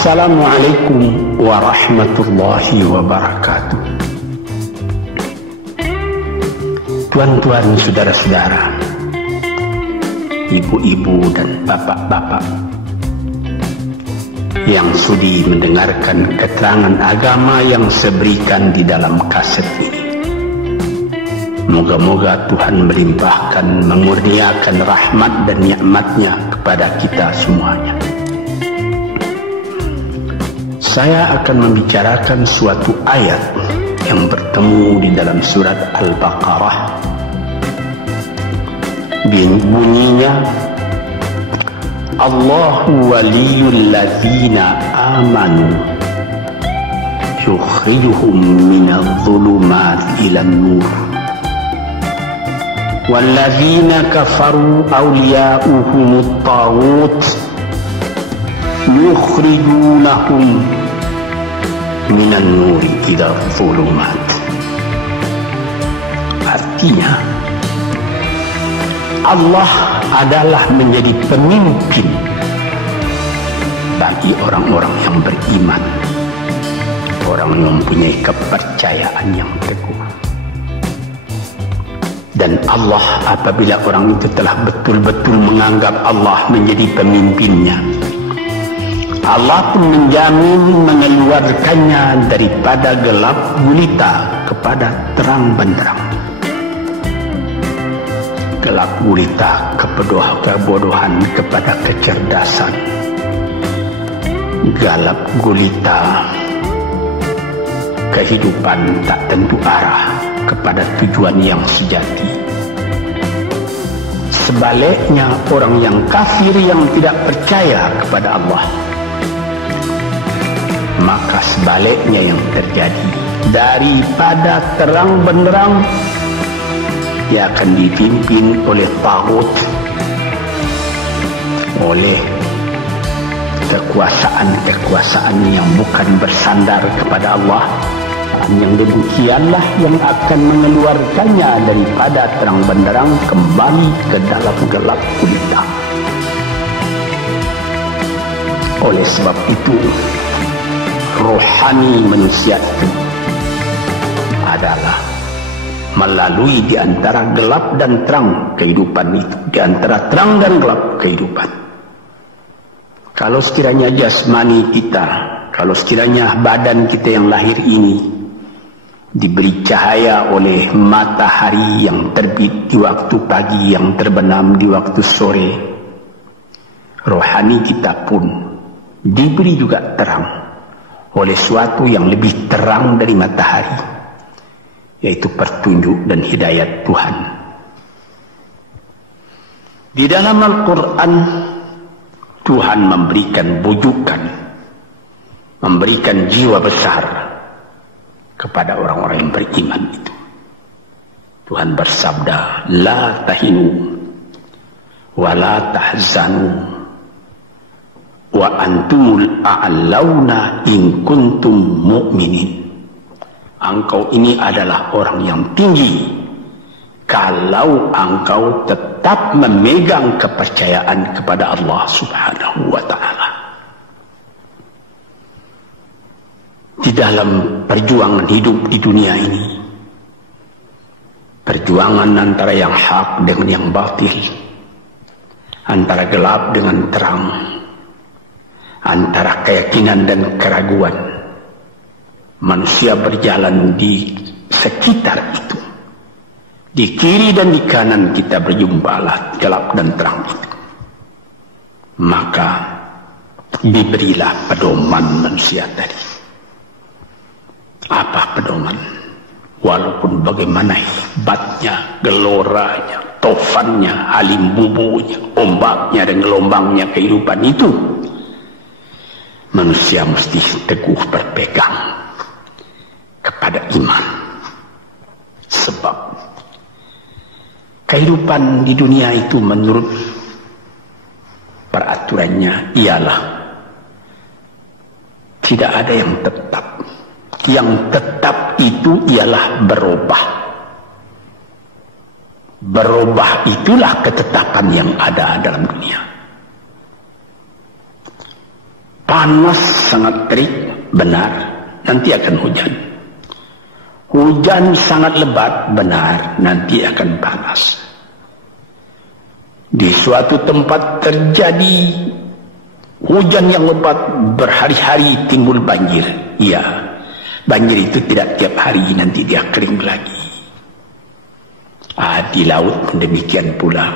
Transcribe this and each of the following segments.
Assalamualaikum warahmatullahi wabarakatuh. Tuan-tuan, saudara-saudara, ibu-ibu dan bapak-bapak yang sudi mendengarkan keterangan agama yang saya berikan di dalam kaset ini. Moga-moga Tuhan melimpahkan, memurniakan rahmat dan nikmat-Nya kepada kita semuanya. Saya akan membicarakan suatu ayat yang bertemu di dalam surat Al-Baqarah. Bunyinya, Allahu waliyul ladzina amanu yukhrijuhum minadh dhulumati ilan nur wal ladzina kafaru awliya'uhumut taghut yukhrijunahum minan nuri ila dhulumat. Artinya, Allah adalah menjadi pemimpin bagi orang-orang yang beriman, orang yang mempunyai kepercayaan yang teguh. Dan Allah, apabila orang itu telah betul-betul menganggap Allah menjadi pemimpinnya, Allah pun menjamin mengeluarkannya daripada gelap gulita kepada terang benderang. Gelap gulita kebodohan kepada kecerdasan. Gelap gulita kehidupan tak tentu arah kepada tujuan yang sejati. Sebaliknya, orang yang kafir yang tidak percaya kepada Allah, maka sebaliknya yang terjadi, daripada terang benderang ia akan dipimpin oleh taghut, oleh kekuasaan yang bukan bersandar kepada Allah. Yang demikianlah yang akan mengeluarkannya daripada terang benderang kembali ke dalam gelap gulita. Oleh sebab itu, rohani manusia itu adalah melalui di antara gelap dan terang kehidupan itu, di antara terang dan gelap kehidupan. Kalau sekiranya jasmani kita, kalau sekiranya badan kita yang lahir ini diberi cahaya oleh matahari yang terbit di waktu pagi, yang terbenam di waktu sore, rohani kita pun diberi juga terang oleh suatu yang lebih terang dari matahari, yaitu petunjuk dan hidayat Tuhan. Di dalam Al-Quran, Tuhan memberikan bujukan, memberikan jiwa besar kepada orang-orang yang beriman itu. Tuhan bersabda, La tahinu wa la tahzanu wa antumul a'launa in kuntum mu'minin. Engkau ini adalah orang yang tinggi kalau engkau tetap memegang kepercayaan kepada Allah Subhanahu wa ta'ala. Di dalam perjuangan hidup di dunia ini, perjuangan antara yang hak dengan yang batil, antara gelap dengan terang, antara keyakinan dan keraguan, manusia berjalan di sekitar itu. Di kiri dan di kanan kita berjumpalah gelap dan terang itu. Maka diberilah pedoman manusia tadi. Apa pedoman? Walaupun bagaimana hebatnya, geloranya, tofannya, alim bubunya, ombaknya dan gelombangnya kehidupan itu, manusia mesti teguh berpegang kepada iman. Sebab kehidupan di dunia itu menurut peraturannya ialah tidak ada yang tetap. Yang tetap itu ialah berubah. Berubah itulah ketetapan yang ada dalam dunia. Panas sangat terik, benar, nanti akan hujan. Hujan sangat lebat, benar, nanti akan panas. Di suatu tempat terjadi hujan yang lebat, berhari-hari timbul banjir. Iya, banjir itu tidak tiap hari, nanti dia kering lagi. Di laut pun demikian pula.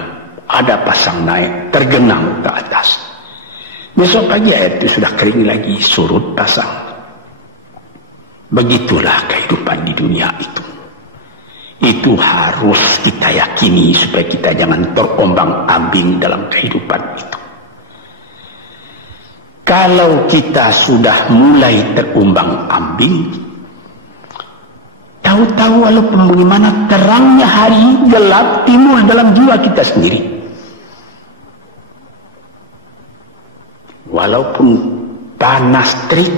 Ada pasang naik, tergenang ke atas. Besok pagi air itu sudah kering lagi, surut pasang. Begitulah kehidupan di dunia itu. Itu harus kita yakini supaya kita jangan terombang-ambing dalam kehidupan itu. Kalau kita sudah mulai terombang-ambing, tahu-tahu walaupun bagaimana terangnya hari, gelap timbul dalam jiwa kita sendiri. Walaupun panas terik,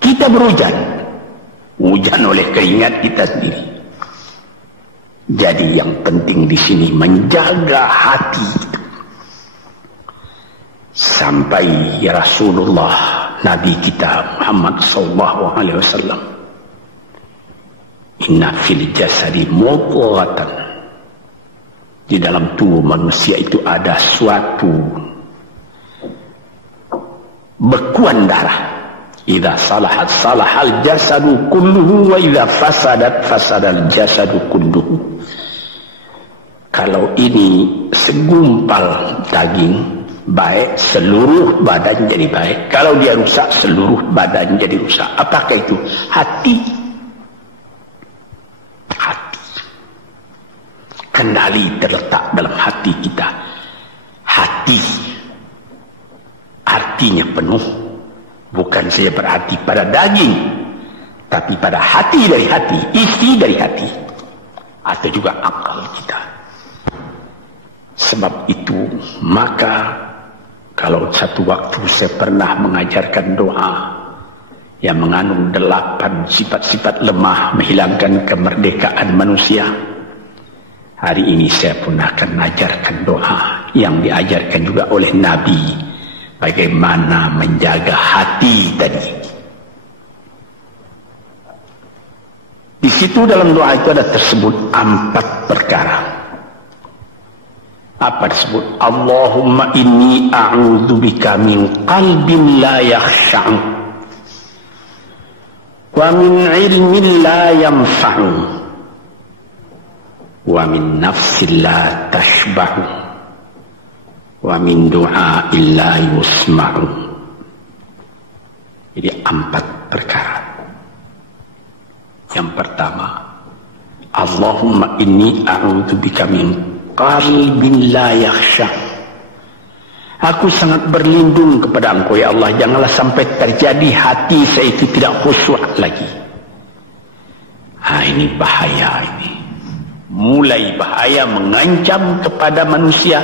kita berhujan. Hujan oleh keringat kita sendiri. Jadi yang penting di sini menjaga hati itu. Sampai ya Rasulullah, Nabi kita Muhammad SAW, inna fil jasadi mudghatan, di dalam tubuh manusia itu ada suatu bekuan darah. Idza salahat salahal jasadu kulluhu wa idza fasadat fasadal jasadu kulluhu. Kalau ini segumpal daging baik, seluruh badan jadi baik. Kalau dia rusak, seluruh badan jadi rusak. Apakah itu? Hati. Hati. Kendali terletak dalam hati kita. Hati artinya penuh, bukan saja berarti pada daging, tapi pada hati dari hati, isi dari hati, atau juga akal kita. Sebab itu, maka kalau satu waktu saya pernah mengajarkan doa yang mengandung 8 sifat-sifat lemah menghilangkan kemerdekaan manusia, hari ini saya pun akan mengajarkan doa yang diajarkan juga oleh Nabi. Bagaimana menjaga hati tadi. Di situ dalam doa itu ada tersebut 4 perkara. Apa tersebut? Allahumma inni a'udzubika min qalbin la yakhsha'u wa min ilmin la yanfa'u wa min nafsin la tashba'u wa min du'a illa yusma'u. Jadi 4 perkara. Yang pertama, Allahumma inni a'udzubika min qalbin la yakhsha. Aku sangat berlindung kepada Engkau ya Allah, janganlah sampai terjadi hati saya itu tidak khusyuk lagi. Ini bahaya ini. Mulai bahaya, mengancam kepada manusia.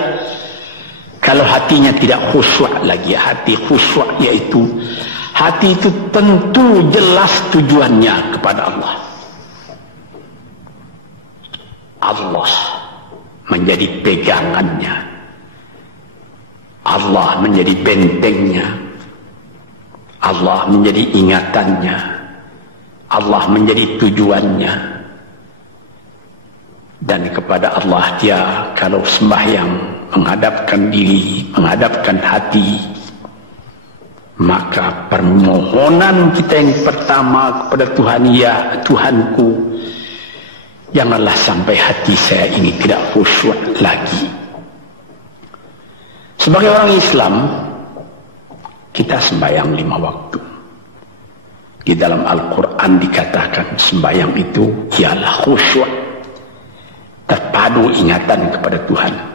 Kalau hatinya tidak khusyuk lagi, hati khusyuk yaitu hati itu tentu jelas tujuannya kepada Allah. Allah menjadi pegangannya, Allah menjadi bentengnya, Allah menjadi ingatannya, Allah menjadi tujuannya. Dan kepada Allah dia kalau sembahyang menghadapkan diri, menghadapkan hati, maka permohonan kita yang pertama kepada Tuhan, ya Tuhanku, janganlah sampai hati saya ini tidak khusyuk lagi. Sebagai orang Islam, kita sembahyang 5 waktu. Di dalam Al-Quran dikatakan sembahyang itu ialah khusyuk, terpadu ingatan kepada Tuhan.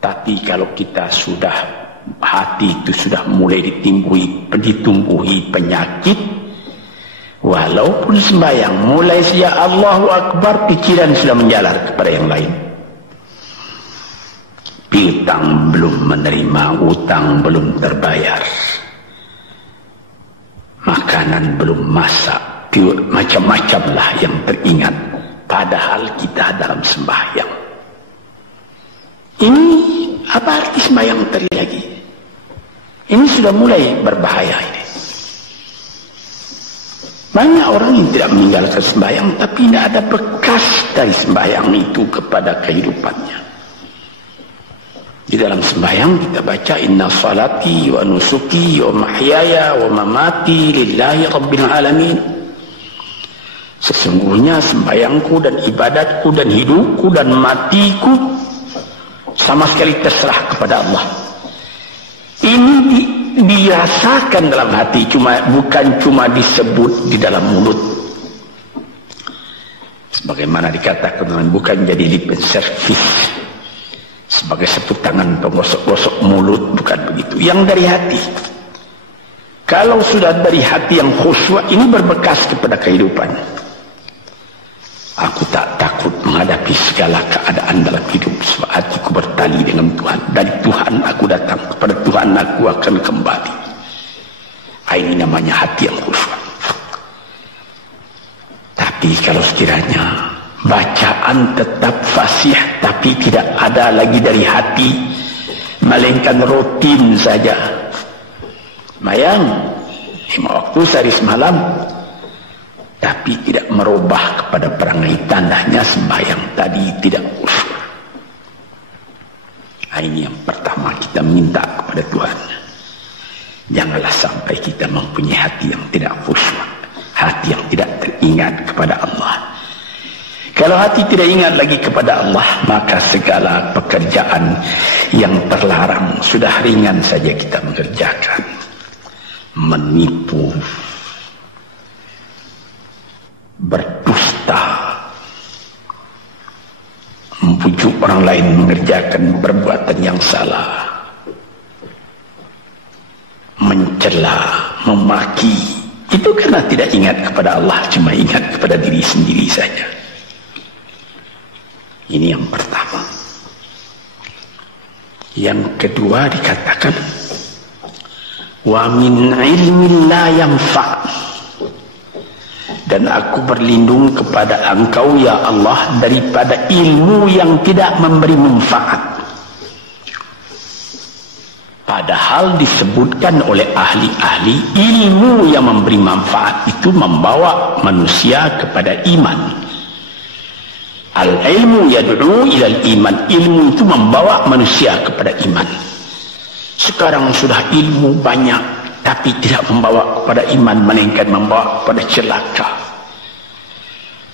Tapi kalau kita sudah, hati itu sudah mulai ditumbuhi penyakit, walaupun sembahyang, mulai sejak Allahu Akbar, pikiran sudah menjalar kepada yang lain. Piutang belum menerima, utang belum terbayar, makanan belum masak, macam-macam lah yang teringat. Padahal kita dalam sembahyang. Ini apa arti sembahyang tadi lagi? Ini sudah mulai berbahaya ini. Banyak orang yang tidak meninggalkan sembahyang, tapi tidak ada bekas dari sembahyang itu kepada kehidupannya. Di dalam sembahyang kita baca inna salati wa nusuki wa mahyaya wa mamati lillahi rabbil alamin. Sesungguhnya sembahyangku dan ibadatku dan hidupku dan matiku sama sekali terserah kepada Allah. Ini dirasakan dalam hati, bukan cuma disebut di dalam mulut. Sebagaimana dikatakan, bukan jadi lip service sebagai seput tangan penggosok-gosok mulut, bukan begitu. Yang dari hati. Kalau sudah dari hati yang khusyuk, ini berbekas kepada kehidupan. Aku tak takut menghadapi segala keadaan dalam hidup, sebab hatiku bertali dengan Tuhan. Dari Tuhan aku datang, kepada Tuhan aku akan kembali. Ini namanya hati yang khusyuk. Tapi kalau sekiranya bacaan tetap fasih, tapi tidak ada lagi dari hati, melainkan rutin saja. Mayang 5 waktu sehari semalam, tapi tidak merubah kepada perangai, tandanya sembahyang tadi tidak khusyuk. Ini yang pertama kita minta kepada Tuhan. Janganlah sampai kita mempunyai hati yang tidak khusyuk, hati yang tidak teringat kepada Allah. Kalau hati tidak ingat lagi kepada Allah, maka segala pekerjaan yang terlarang sudah ringan saja kita mengerjakan. Menipu, berdusta, membujuk orang lain mengerjakan perbuatan yang salah, mencela, memaki, itu karena tidak ingat kepada Allah, cuma ingat kepada diri sendiri saja. Ini yang pertama. Yang kedua dikatakan wa min ilmin la yanfa', dan aku berlindung kepada Engkau ya Allah daripada ilmu yang tidak memberi manfaat. Padahal disebutkan oleh ahli-ahli, ilmu yang memberi manfaat itu membawa manusia kepada iman. Al-ilmu yad'u ilal iman, ilmu itu membawa manusia kepada iman. Sekarang sudah ilmu banyak, tapi tidak membawa kepada iman, melainkan membawa kepada celaka.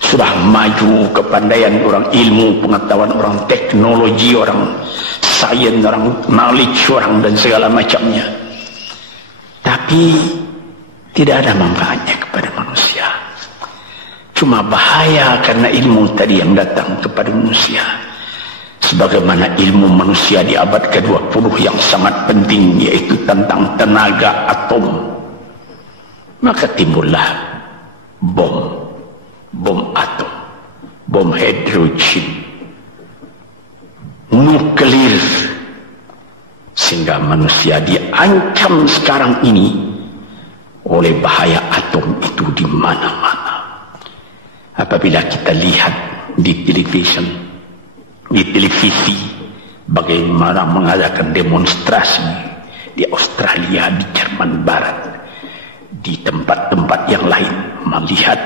Sudah maju kepandaian orang, ilmu, pengetahuan orang, teknologi orang, sains orang, knowledge orang, dan segala macamnya, tapi tidak ada manfaatnya kepada manusia. Cuma bahaya karena ilmu tadi yang datang kepada manusia. Sebagaimana ilmu manusia di abad ke-20 yang sangat penting, yaitu tentang tenaga atom. Maka timbullah bom atom, bom hidrogen, nuklir, sehingga manusia diancam sekarang ini oleh bahaya atom itu di mana-mana. Apabila kita lihat di televisi bagaimana mengadakan demonstrasi di Australia, di Jerman Barat, di tempat-tempat yang lain, melihat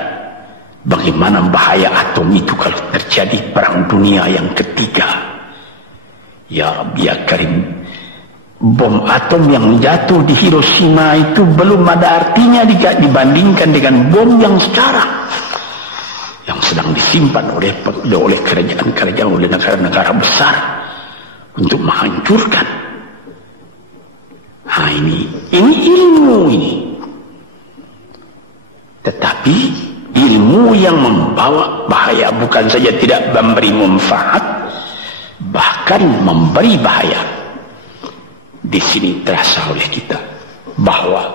bagaimana bahaya atom itu kalau terjadi perang dunia yang ketiga. Ya Rabbi ya Karim, bom atom yang jatuh di Hiroshima itu belum ada artinya dibandingkan dengan bom yang sekarang, yang sedang disimpan oleh kerajaan-kerajaan, oleh negara-negara besar untuk menghancurkan. Ini ilmu ini. Tetapi ilmu yang membawa bahaya, bukan saja tidak memberi manfaat, bahkan memberi bahaya. Di sini terasa oleh kita bahwa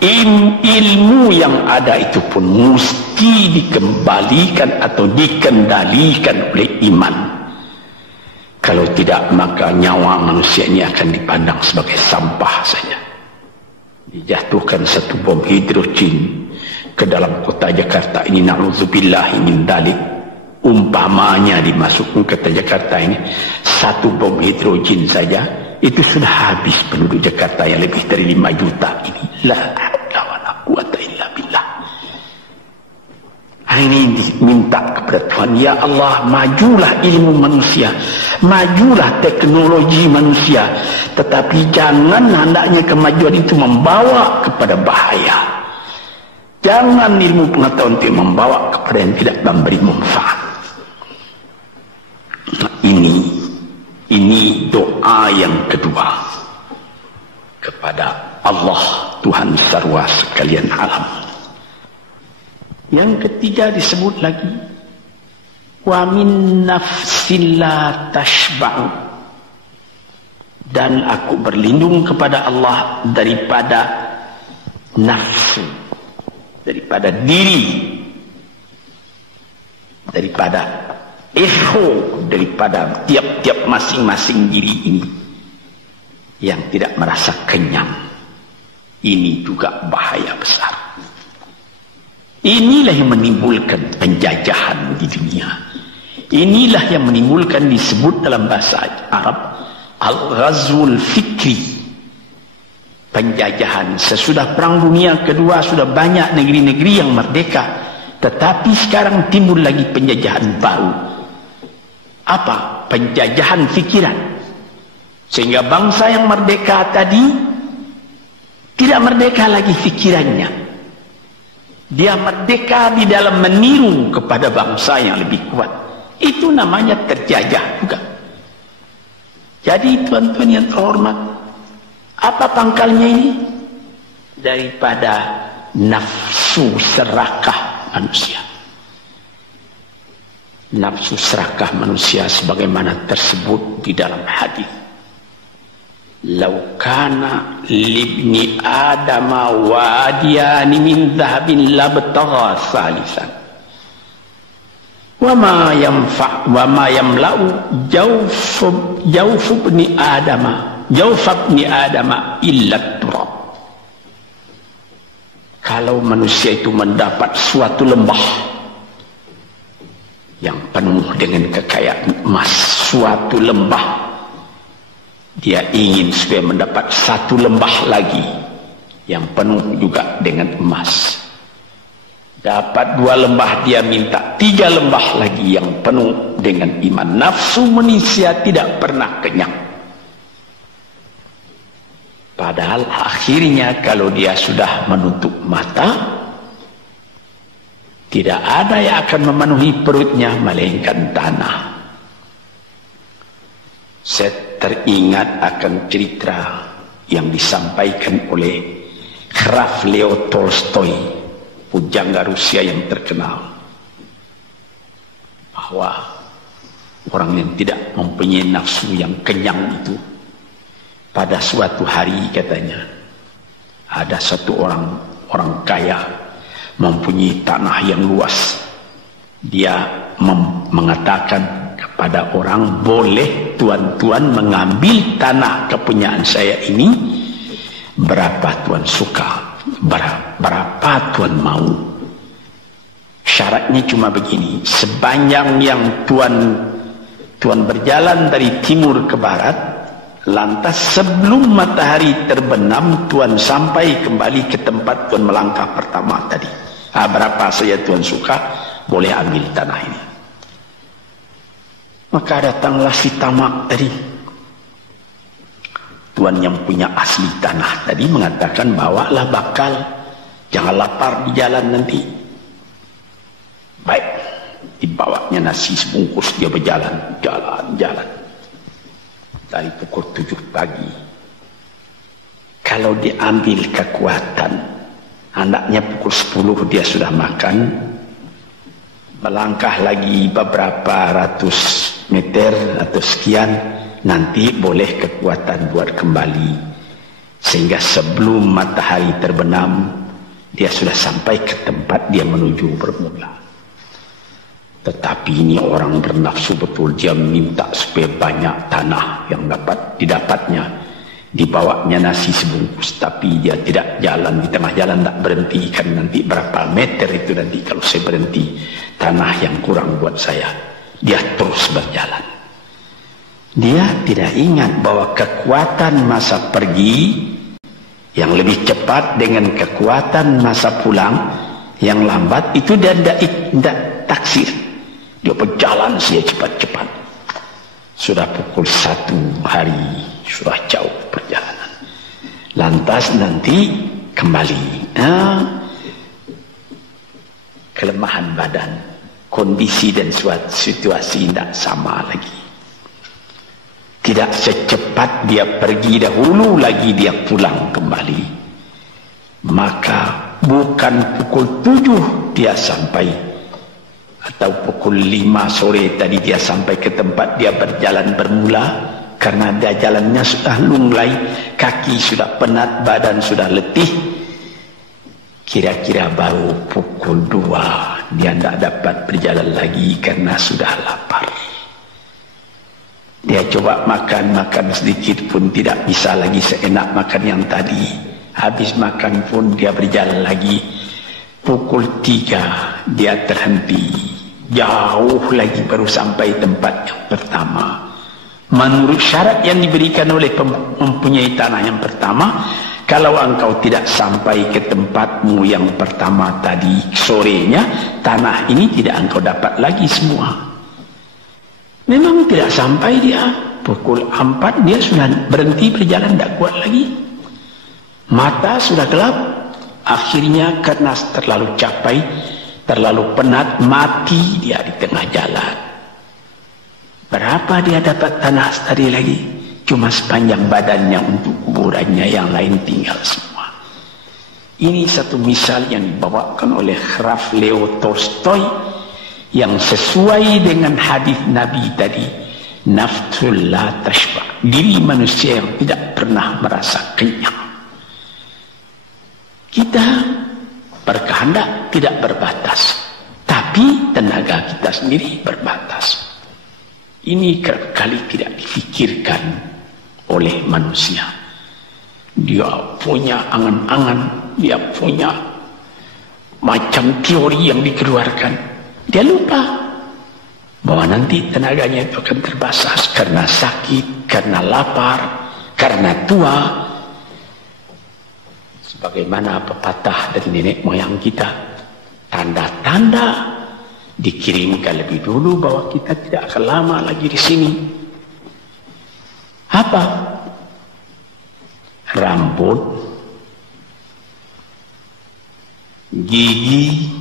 ilmu yang ada itu pun mesti dikembalikan atau dikendalikan oleh iman. Kalau tidak, maka nyawa manusia ini akan dipandang sebagai sampah saja. Dijatuhkan satu bom hidrogen ke dalam kota Jakarta ini, na'udzubillah min dzalik, umpamanya dimasukkan ke kota Jakarta ini satu bom hidrogen saja, itu sudah habis penduduk Jakarta yang lebih dari 5 juta ini. La haula wala quwata illa billah. Hari ini minta kepada Tuhan, ya Allah, majulah ilmu manusia, majulah teknologi manusia, tetapi jangan hendaknya kemajuan itu membawa kepada bahaya. Jangan ilmu pengetahuan itu membawa kepada yang tidak memberi manfaat. Nah, ini doa yang kedua kepada Allah Tuhan sarwa sekalian alam. Yang ketiga disebut lagi, wa min nafsin la tashba'u, dan aku berlindung kepada Allah daripada nafsu, daripada diri, daripada ego, daripada tiap-tiap masing-masing diri ini yang tidak merasa kenyang. Ini juga bahaya besar. Inilah yang menimbulkan penjajahan di dunia. Inilah yang menimbulkan, disebut dalam bahasa Arab, al-ghazwul fikri, penjajahan. Sesudah Perang Dunia Kedua sudah banyak negeri-negeri yang merdeka, tetapi sekarang timbul lagi penjajahan baru. Apa? Penjajahan fikiran. Sehingga bangsa yang merdeka tadi tidak merdeka lagi fikirannya. Dia merdeka di dalam meniru kepada bangsa yang lebih kuat. Itu namanya terjajah juga. Jadi tuan-tuan yang terhormat, apa pangkalnya ini? Daripada nafsu serakah manusia. Nafsu serakah manusia sebagaimana tersebut di dalam hadis. Lau kana libni adama wadiyani min dhahabin labtagha salisan wa ma yamla'u jawf ibni adama illa turab. Kalau manusia itu mendapat suatu lembah yang penuh dengan kekayaan emas, suatu lembah, dia ingin supaya mendapat satu lembah lagi yang penuh juga dengan emas. Dapat 2 lembah, dia minta 3 lembah lagi yang penuh dengan iman. Nafsu manusia tidak pernah kenyang. Padahal akhirnya kalau dia sudah menutup mata, tidak ada yang akan memenuhi perutnya melainkan tanah. Saya teringat akan cerita yang disampaikan oleh Graf Leo Tolstoy, pujangga Rusia yang terkenal, bahwa orang yang tidak mempunyai nafsu yang kenyang itu, pada suatu hari katanya, ada satu orang kaya mempunyai tanah yang luas. Dia mengatakan kepada orang, boleh tuan-tuan mengambil tanah kepunyaan saya ini, berapa tuan suka, berapa tuan mau. Syaratnya cuma begini, sepanjang yang tuan berjalan dari timur ke barat, lantas sebelum matahari terbenam tuan sampai kembali ke tempat tuan melangkah pertama tadi. Berapa saja tuan suka, boleh ambil tanah ini. Maka datanglah si tamak tadi. Tuan yang punya asli tanah tadi mengatakan, bawalah bakal, jangan lapar di jalan nanti. Baik, dibawanya nasi sebungkus, dia berjalan, jalan. Dari pukul 7 pagi. Kalau diambil kekuatan, hendaknya pukul 10 dia sudah makan. Melangkah lagi beberapa ratus meter atau sekian, nanti boleh kekuatan buat kembali. Sehingga sebelum matahari terbenam, dia sudah sampai ke tempat dia menuju bermula. Tetapi ini orang bernafsu betul, dia minta supaya banyak tanah yang dapat didapatnya. Dibawanya nasi sebungkus, tapi dia tidak jalan, di tengah jalan tak berhenti, kan nanti berapa meter itu nanti kalau saya berhenti, tanah yang kurang buat saya. Dia terus berjalan. Dia tidak ingat bahwa kekuatan masa pergi yang lebih cepat dengan kekuatan masa pulang yang lambat itu dia tidak taksir. Dia berjalan sia cepat-cepat. Sudah pukul 1 hari, sudah jauh perjalanan. Lantas nanti kembali. Kelemahan badan, kondisi dan situasi tidak sama lagi. Tidak secepat dia pergi dahulu lagi dia pulang kembali. Maka bukan pukul 7 dia sampai, atau pukul 5 sore tadi dia sampai ke tempat dia berjalan bermula, karena dia jalannya sudah lunglai, kaki sudah penat, badan sudah letih. Kira-kira baru pukul 2 dia tidak dapat berjalan lagi karena sudah lapar. Dia coba makan sedikit pun tidak bisa lagi seenak makan yang tadi. Habis makan pun dia berjalan lagi. Pukul 3 dia terhenti. Jauh lagi baru sampai tempat yang pertama. Menurut syarat yang diberikan oleh mempunyai tanah yang pertama, kalau engkau tidak sampai ke tempatmu yang pertama tadi sorenya, tanah ini tidak engkau dapat lagi semua. Memang tidak sampai dia. Pukul 4 dia sudah berhenti berjalan, tidak kuat lagi. Mata sudah gelap. Akhirnya karena terlalu capai, terlalu penat, mati dia di tengah jalan. Berapa dia dapat tanah tadi lagi? Cuma sepanjang badannya untuk kuburannya, yang lain tinggal semua. Ini satu misal yang dibawakan oleh Graf Leo Tolstoy, yang sesuai dengan hadis Nabi tadi, nafsul la tashba, diri manusia yang tidak pernah merasa kenyang. Kita berkehendak tidak berbatas, tapi tenaga kita sendiri berbatas. Ini kerap kali tidak difikirkan oleh manusia. Dia punya angan-angan, dia punya macam teori yang dikeluarkan. Dia lupa bahwa nanti tenaganya itu akan terbasas karena sakit, karena lapar, karena tua. Sebagaimana pepatah dari nenek moyang kita, tanda-tanda dikirimkan lebih dulu bahwa kita tidak akan lama lagi di sini. Apa? Rambut, gigi,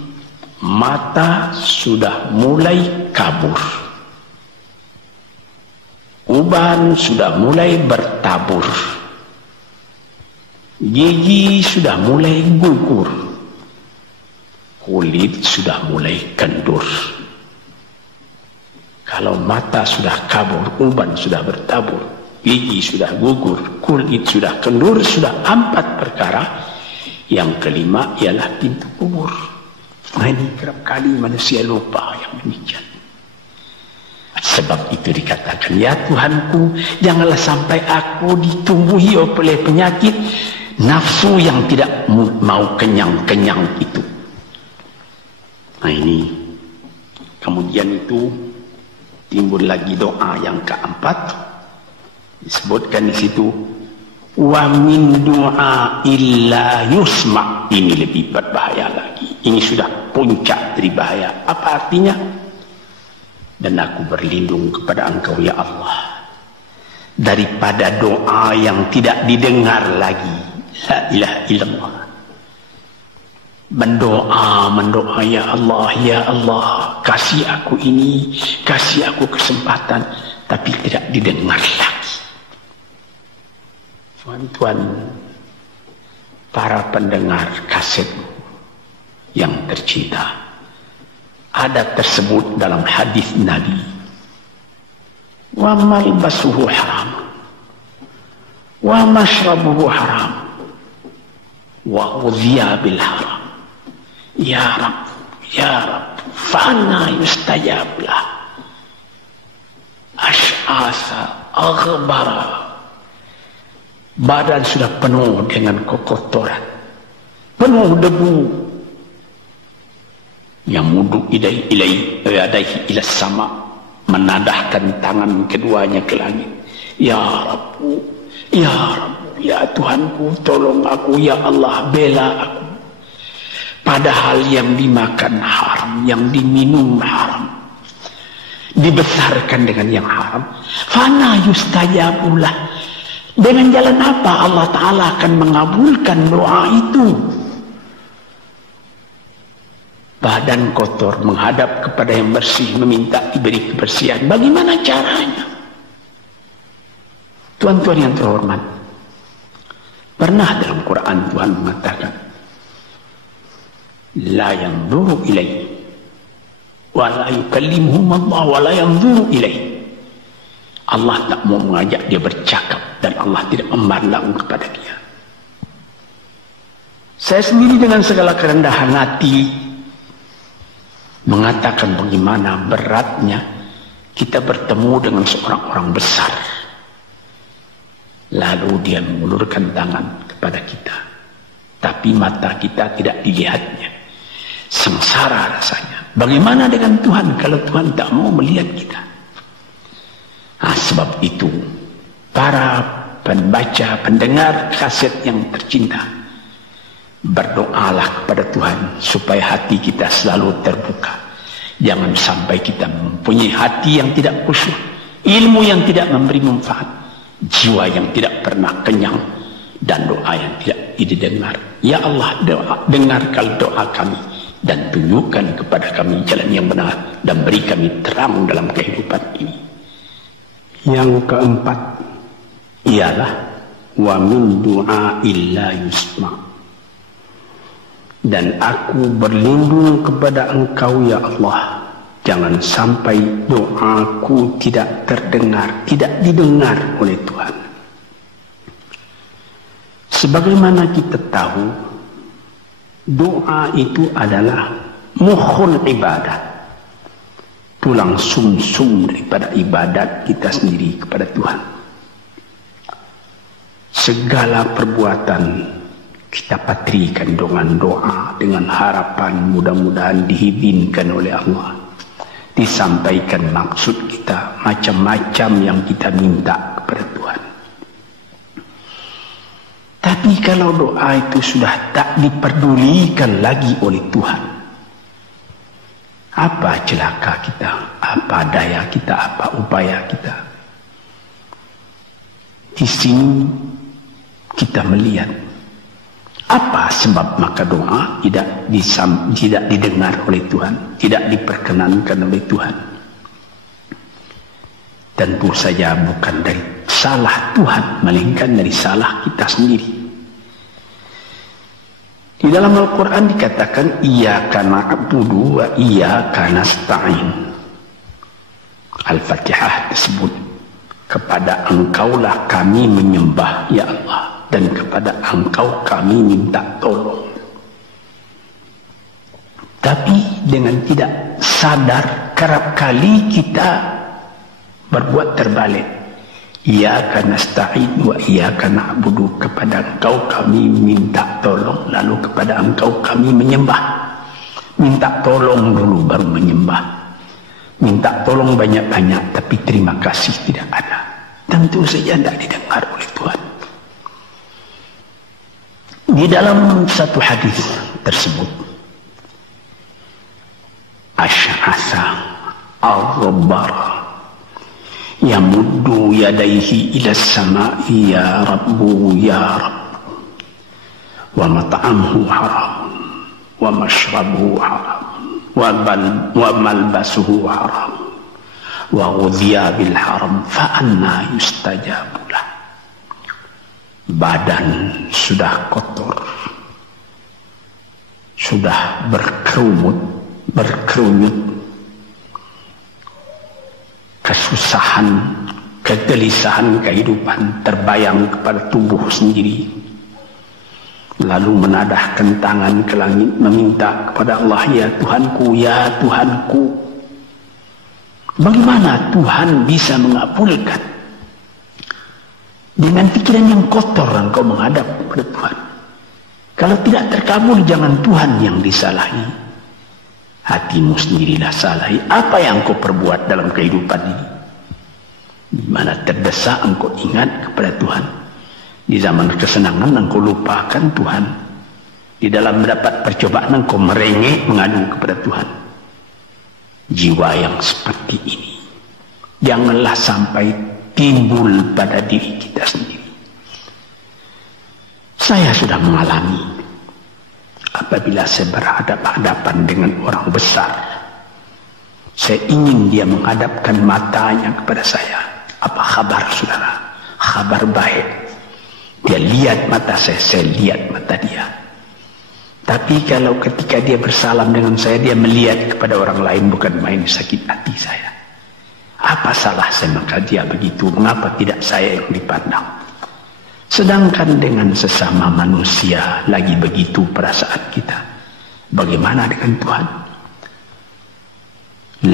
mata sudah mulai kabur. Uban sudah mulai bertabur. Gigi sudah mulai gugur. Kulit sudah mulai kendur. Kalau mata sudah kabur, uban sudah bertabur, gigi sudah gugur, kulit sudah kendur, sudah 4 perkara. Yang kelima ialah pintu kubur. Nah, ini kerap kali manusia lupa yang demikian. Sebab itu dikatakan, ya Tuhanku, janganlah sampai aku ditumbuhi oleh penyakit nafsu yang tidak mau kenyang-kenyang itu. Nah ini, kemudian itu timbul lagi doa yang keempat, disebutkan di situ, wa min du'a illa yusma. Ini lebih berbahaya lagi. Ini sudah puncak dari bahaya. Apa artinya? Dan aku berlindung kepada Engkau ya Allah daripada doa yang tidak didengar lagi. La ilaha illallah. Mendoa ya Allah, kasih aku ini, kasih aku kesempatan, tapi tidak didengar lagi. Tuan-tuan, para pendengar kaset yang tercinta, ada tersebut dalam hadis Nabi, wa malbasuhu haram, wa mashrabuhu haram, wa ghudhiya bil haram. Ya Rab, ya Rab, fana yustajab lah. Ash'asa aghbara. Badan sudah penuh dengan kotoran, penuh debu. Yamudu ilaihi ila sama, menadahkan tangan keduanya ke langit. Ya Rabbu, ya Rabbu, ya Tuhanku, tolong aku, ya Allah, bela aku. Padahal yang dimakan haram, yang diminum haram, dibesarkan dengan yang haram. Fana yustajabulah. Dengan jalan apa Allah Ta'ala akan mengabulkan doa itu? Badan kotor menghadap kepada yang bersih, meminta diberi kebersihan. Bagaimana caranya? Tuan-tuan yang terhormat, pernah dalam Quran Tuhan mengatakan, la yanzuru ilaihi wa la yukallimuhum Allah wa la yanzuru ilaihi. Allah tak mau mengajak dia bercakap dan Allah tidak memandang kepada dia. Saya sendiri dengan segala kerendahan hati mengatakan bagaimana beratnya kita bertemu dengan seorang orang besar, lalu dia mengulurkan tangan kepada kita, tapi mata kita tidak dilihatnya. Sengsara rasanya. Bagaimana dengan Tuhan kalau Tuhan tak mau melihat kita? Sebab itu para pembaca, pendengar kaset yang tercinta, berdoalah kepada Tuhan supaya hati kita selalu terbuka. Jangan sampai kita mempunyai hati yang tidak khusyuk, ilmu yang tidak memberi manfaat, jiwa yang tidak pernah kenyang, dan doa yang tidak didengar. Ya Allah, dengarkan doa kami dan tunjukkan kepada kami jalan yang benar dan beri kami terang dalam kehidupan ini. Yang keempat ialah wa min du'a illa yusma. Dan aku berlindung kepada Engkau ya Allah, jangan sampai doaku tidak terdengar, tidak didengar oleh Tuhan. Sebagaimana kita tahu, doa itu adalah mukhul ibadah, tulang sumsum daripada ibadat kita sendiri kepada Tuhan. Segala perbuatan kita patrikan dengan doa, dengan harapan mudah-mudahan diizinkan oleh Allah, disampaikan maksud kita, macam-macam yang kita minta kepada Tuhan. Tapi kalau doa itu sudah tak diperdulikan lagi oleh Tuhan, apa celaka kita, apa daya kita, apa upaya kita? Di sini kita melihat apa sebab maka doa tidak didengar oleh Tuhan, tidak diperkenankan oleh Tuhan. Tentu saja bukan dari salah Tuhan, melainkan dari salah kita sendiri. Di dalam Al-Quran dikatakan iyyaka na'budu wa iyyaka nasta'in. Al-Fatihah tersebut, kepada Engkaulah kami menyembah ya Allah, dan kepada Engkau kami minta tolong. Tapi dengan tidak sadar, kerap kali kita berbuat terbalik. Iyyaka nasta'in wa iyyaka na'budu, kepada Engkau kami minta tolong, lalu kepada Engkau kami menyembah. Minta tolong dulu baru menyembah. Minta tolong banyak-banyak tapi terima kasih tidak ada. Tentu saja tidak didengar oleh Tuhan. Di dalam satu hadis tersebut, Asy'asa al-Ghabbara yamuddu yadaihi ila samai ya Rabbu ya Rabbu, wa mat'amuhu haram wa mashrabuhu haram wa malbasuhu haram wa ghudhiya bil haram fa anna yustajabu lah. Badan sudah kotor, sudah berkerunyut, kesusahan, kegelisahan kehidupan terbayang kepada tubuh sendiri, lalu menadahkan tangan ke langit meminta kepada Allah, ya Tuhanku, ya Tuhanku. Bagaimana Tuhan bisa mengabulkan? Dengan pikiran yang kotor engkau menghadap kepada Tuhan. Kalau tidak terkabul, jangan Tuhan yang disalahi, Hatimu sendirilah salahi. Apa yang engkau perbuat dalam kehidupan ini? Di mana terdesak engkau ingat kepada Tuhan. Di zaman kesenangan engkau lupakan Tuhan. Di dalam mendapat percobaan engkau merengek mengadu kepada Tuhan. Jiwa yang seperti ini janganlah sampai timbul pada diri kita sendiri. Saya sudah mengalami apabila saya berhadapan-hadapan dengan orang besar, saya ingin dia menghadapkan matanya kepada saya. Apa kabar saudara? Kabar baik. Dia lihat mata saya lihat mata dia. Tapi kalau ketika dia bersalam dengan saya, dia melihat kepada orang lain, bukan main sakit hati saya. Apa salah saya maka dia begitu? Mengapa tidak saya yang dipandang? Sedangkan dengan sesama manusia lagi begitu perasaan kita. Bagaimana dengan Tuhan?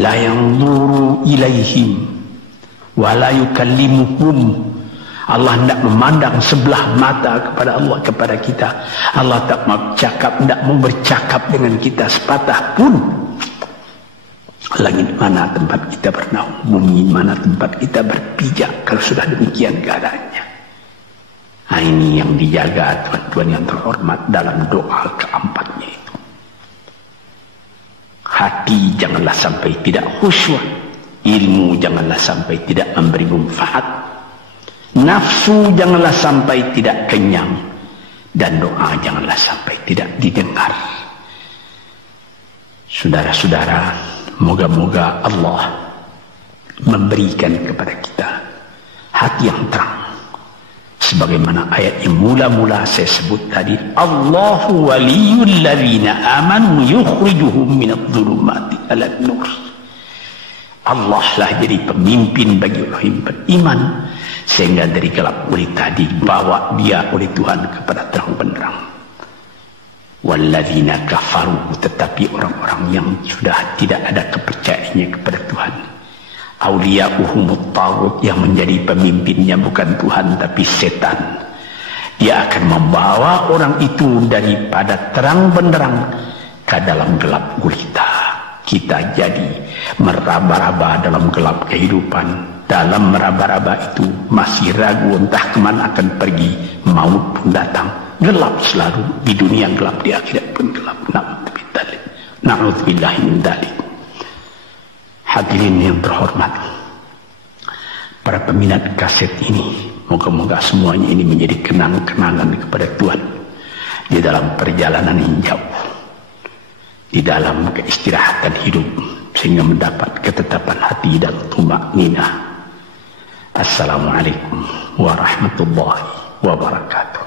La yanzuru ilaihim wa la yukallimuhum. Allah tidak memandang sebelah mata kepada Allah, kepada kita. Allah tak mau cakap, tidak mau bercakap dengan kita sepatah pun. Langit mana tempat kita bernaung, bumi mana tempat kita berpijak kalau sudah demikian keadaannya. Nah, ini yang dijaga tuan-tuan yang terhormat dalam doa keempatnya itu. Hati janganlah sampai tidak khusyuk, ilmu janganlah sampai tidak memberi manfaat, nafsu janganlah sampai tidak kenyang, dan doa janganlah sampai tidak didengar. Saudara-saudara, moga-moga Allah memberikan kepada kita hati yang terang. Sebagaimana ayat yang mula-mula saya sebut tadi, Allahu waliyul ladzina amanu yukhrijuhum minadh-dhulumati ilan nur. Allah lah jadi pemimpin bagi orang yang beriman, sehingga dari gelap gulita dibawa dia oleh Tuhan kepada terang benderang. Walladzina kafaru, tetapi orang-orang yang sudah tidak ada kepercayaannya kepada Tuhan, awliya'uhumut taghut, yang menjadi pemimpinnya bukan Tuhan tapi setan. Dia akan membawa orang itu daripada terang benderang ke dalam gelap gulita. Kita jadi meraba-raba dalam gelap kehidupan. Dalam meraba-raba itu masih ragu entah kemana akan pergi. Maut pun datang, gelap selalu. Di dunia gelap, di akhirat pun gelap. Na'udzubillah min dzalik. Hadirin yang terhormat, para peminat kaset ini, moga-moga semuanya ini menjadi kenang-kenangan kepada Tuhan di dalam perjalanan yang jauh, di dalam keistirahatan hidup, sehingga mendapat ketetapan hati dan tumakninah. Assalamualaikum warahmatullahi wabarakatuh.